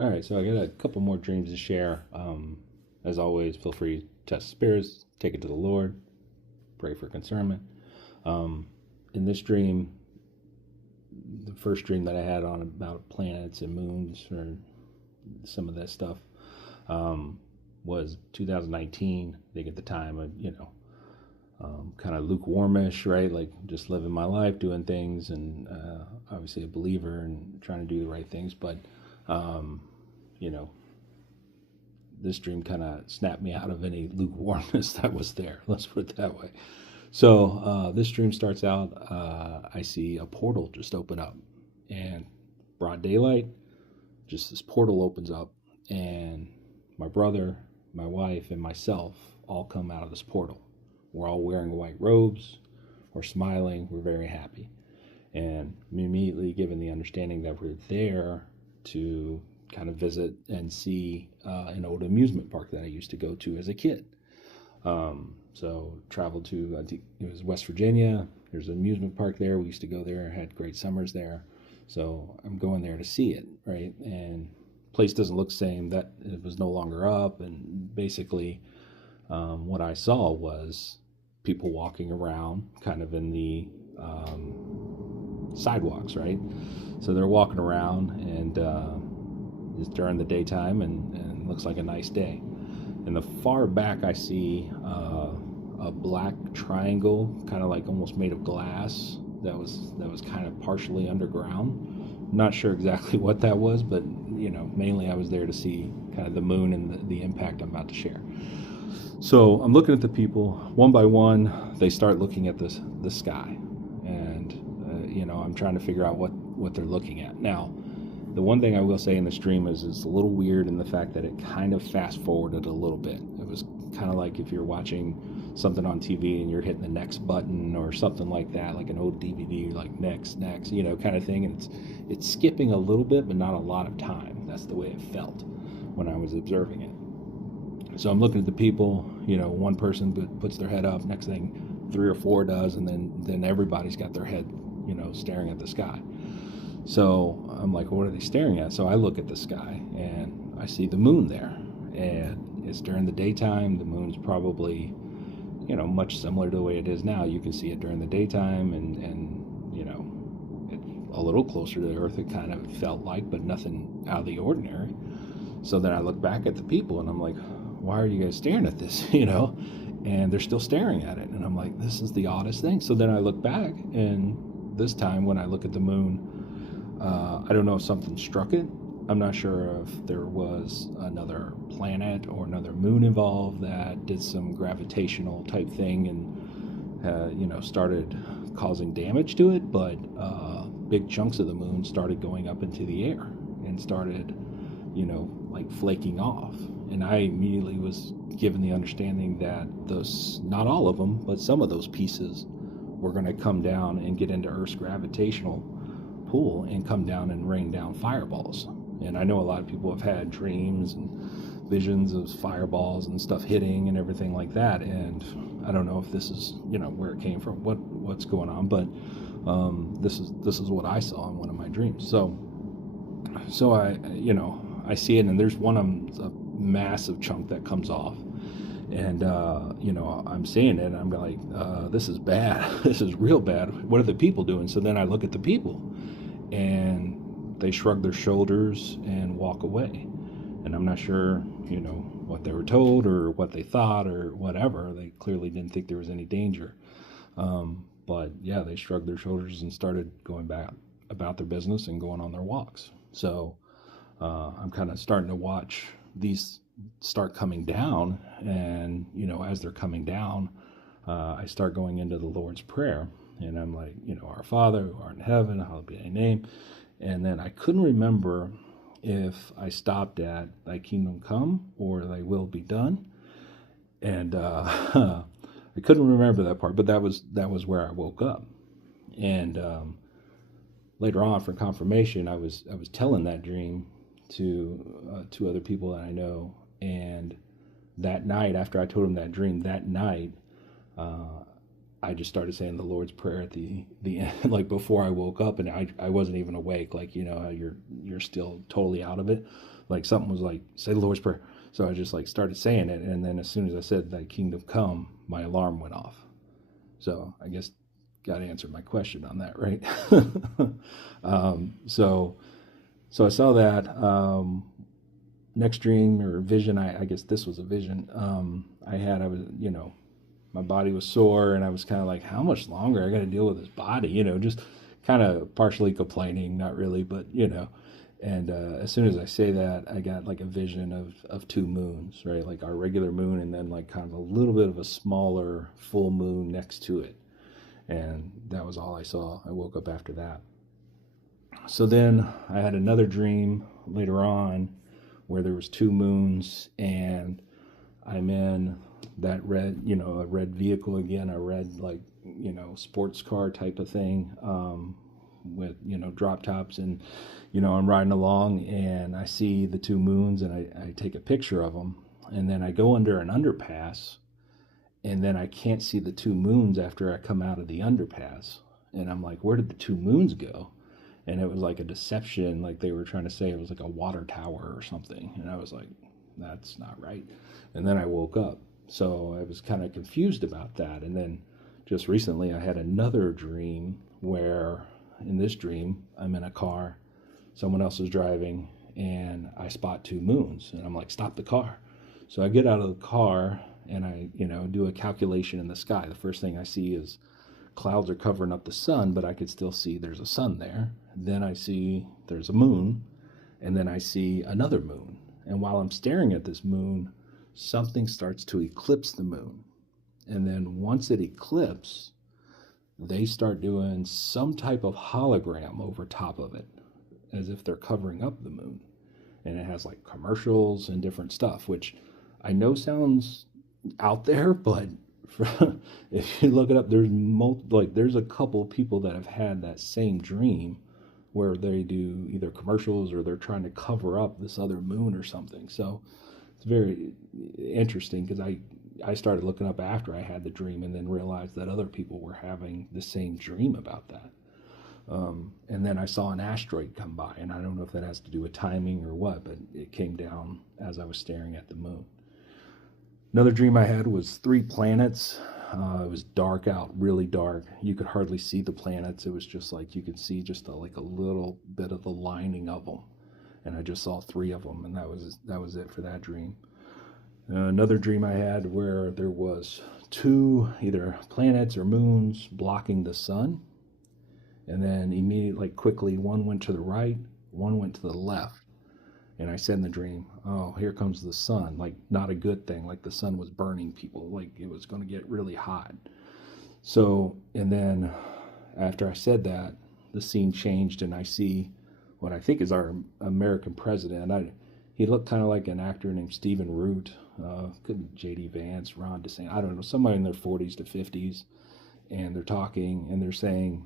All right, so I got a couple more dreams to share. As always, feel free to test spirits, take it to the Lord, pray for concernment. Um, in this dream, the first dream that I had on about planets and moons or some of that stuff um, was 2019. I think at the time, kind of lukewarmish, right? Like just living my life, doing things, and obviously a believer and trying to do the right things. But um, you know, this dream kind of snapped me out of any lukewarmness that was there. Let's put it that way. So this dream starts out. I see a portal just open up, and broad daylight, just this portal opens up, and my brother, my wife, and myself all come out of this portal. We're all wearing white robes. We're smiling. We're very happy, and immediately given the understanding that we're there to kind of visit and see an old amusement park that I used to go to as a kid. So traveled to, I think it was West Virginia. There's an amusement park there. We used to go there, had great summers there. So I'm going there to see it, right? And place doesn't look the same. That it was no longer up. And basically, what I saw was people walking around kind of in the sidewalks, right? So they're walking around and it's during the daytime and looks like a nice day. In the far back, I see a black triangle, kind of like almost made of glass. That was kind of partially underground. Not sure exactly what that was, but mainly I was there to see kind of the moon and the impact I'm about to share. So I'm looking at the people one by one. They start looking at the sky, and I'm trying to figure out what they're looking at. Now, the one thing I will say in this dream is it's a little weird in the fact that it kind of fast forwarded a little bit. It was kind of like if you're watching something on TV and you're hitting the next button or something like that, like an old DVD, like next, kind of thing. And it's skipping a little bit, but not a lot of time. That's the way it felt when I was observing it. So I'm looking at the people. One person puts their head up. Next thing, three or four does, and then everybody's got their head, staring at the sky. So I'm like, what are they staring at? So I look at the sky and I see the moon there. And it's during the daytime. The moon's probably, much similar to the way it is now. You can see it during the daytime and it's a little closer to the earth, it kind of felt like, but nothing out of the ordinary. So then I look back at the people and I'm like, why are you guys staring at this? And they're still staring at it. And I'm like, this is the oddest thing. So then I look back, and this time when I look at the moon, I don't know if something struck it. I'm not sure if there was another planet or another moon involved that did some gravitational type thing and, started causing damage to it. But big chunks of the moon started going up into the air and started, like flaking off. And I immediately was given the understanding that those, not all of them, but some of those pieces were going to come down and get into Earth's gravitational pool and come down and rain down fireballs. And I know a lot of people have had dreams and visions of fireballs and stuff hitting and everything like that. And I don't know if this is, where it came from, what's going on, but this is what I saw in one of my dreams. So I see it, and there's one of them, a massive chunk that comes off. And, I'm seeing it, and I'm like, this is bad. This is real bad. What are the people doing? So then I look at the people, and they shrug their shoulders and walk away. And I'm not sure, what they were told or what they thought or whatever. They clearly didn't think there was any danger. But yeah, they shrugged their shoulders and started going back about their business and going on their walks. So I'm kind of starting to watch these start coming down, and as they're coming down, I start going into the Lord's Prayer, and I'm like, our Father who art in heaven, hallowed be thy name. And then I couldn't remember if I stopped at thy kingdom come or thy will be done, and I couldn't remember that part, but that was where I woke up. And later on, for confirmation, I was telling that dream to two other people that I know. And that night, after I told them that dream, that night, I just started saying the Lord's Prayer at the end, like before I woke up, and I wasn't even awake. Like, you know how you're still totally out of it. Like something was like, say the Lord's Prayer. So I just like started saying it, and then as soon as I said "Thy kingdom come," my alarm went off. So I guess God answered my question on that, right? So I saw that. Next dream or vision, I guess this was a vision. I was, my body was sore, and I was kind of like, how much longer I got to deal with this body? Just kind of partially complaining, not really, but And as soon as I say that, I got like a vision of two moons, right? Like our regular moon, and then like kind of a little bit of a smaller full moon next to it. And that was all I saw. I woke up after that. So then I had another dream later on where there was two moons, and I'm in that red, a red vehicle again, a red like, sports car type of thing, with, drop tops, and, I'm riding along and I see the two moons, and I take a picture of them, and then I go under an underpass, and then I can't see the two moons after I come out of the underpass. And I'm like, where did the two moons go? And it was like a deception, like they were trying to say it was like a water tower or something. And I was like, that's not right. And then I woke up. So I was kind of confused about that. And then just recently I had another dream where in this dream I'm in a car, someone else is driving, and I spot two moons, and I'm like, stop the car. So I get out of the car and I, do a calculation in the sky. The first thing I see is clouds are covering up the sun, but I could still see there's a sun there. Then I see there's a moon, and then I see another moon. And while I'm staring at this moon, something starts to eclipse the moon. And then once it eclipses, they start doing some type of hologram over top of it, as if they're covering up the moon. And it has like commercials and different stuff, which I know sounds out there, but if you look it up, there's a couple people that have had that same dream where they do either commercials or they're trying to cover up this other moon or something. So it's very interesting, because I started looking up after I had the dream, and then realized that other people were having the same dream about that. And then I saw an asteroid come by, and I don't know if that has to do with timing or what, but it came down as I was staring at the moon. Another dream I had was 3 planets. It was dark out, really dark. You could hardly see the planets. It was just like you could see just a little bit of the lining of them. And I just saw 3 of them, and that was it for that dream. Another dream I had where there was 2 either planets or moons blocking the sun. And then immediately, quickly, one went to the right, one went to the left. And I said in the dream, oh, here comes the sun. Like, not a good thing. Like the sun was burning people. Like it was going to get really hot. So, and then after I said that, the scene changed, and I see what I think is our American president. He looked kind of like an actor named Stephen Root. Could be J.D. Vance, Ron DeSantis, I don't know, somebody in their 40s to 50s. And they're talking, and they're saying,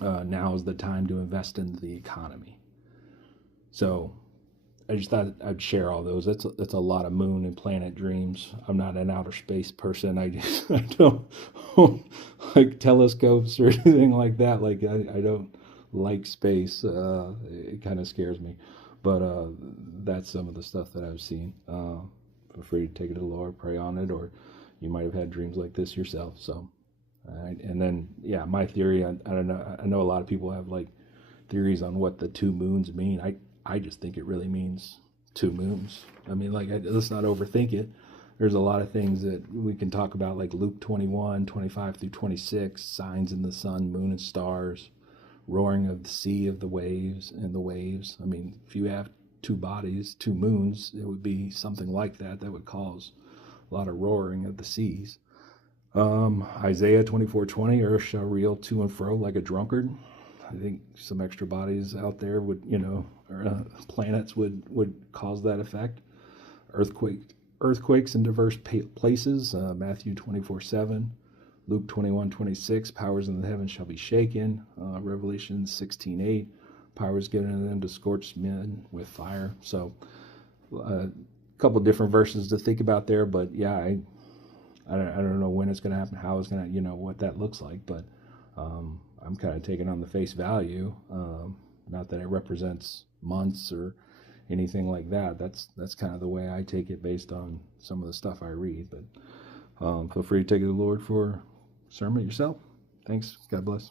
now is the time to invest in the economy. So I just thought I'd share all those. That's a lot of moon and planet dreams. I'm not an outer space person. I don't like telescopes or anything like that. Like I don't like space. It kind of scares me. But that's some of the stuff that I've seen. Feel free to take it to the Lord, pray on it, or you might have had dreams like this yourself. So, all right. And then, yeah, my theory, I don't know. I know a lot of people have like theories on what the 2 moons mean. I just think it really means 2 moons. I mean, let's not overthink it. There's a lot of things that we can talk about, like Luke 21, 25 through 26, signs in the sun, moon, and stars, roaring of the sea of the waves and the waves. I mean, if you have 2 bodies, 2 moons, it would be something like that would cause a lot of roaring of the seas. Isaiah 24:20, earth shall reel to and fro like a drunkard. I think some extra bodies out there would, or planets would cause that effect. Earthquakes in diverse places. Matthew 24:7, Luke 21:26, powers in the heavens shall be shaken. Revelation 16:8, powers given to them to scorch men with fire. So a couple different verses to think about there, but yeah, I don't know when it's going to happen, how it's going to, what that looks like, but I'm kind of taking on the face value. Not that it represents months or anything like that. That's kind of the way I take it based on some of the stuff I read. But feel free to take it to the Lord for sermon yourself. Thanks. God bless.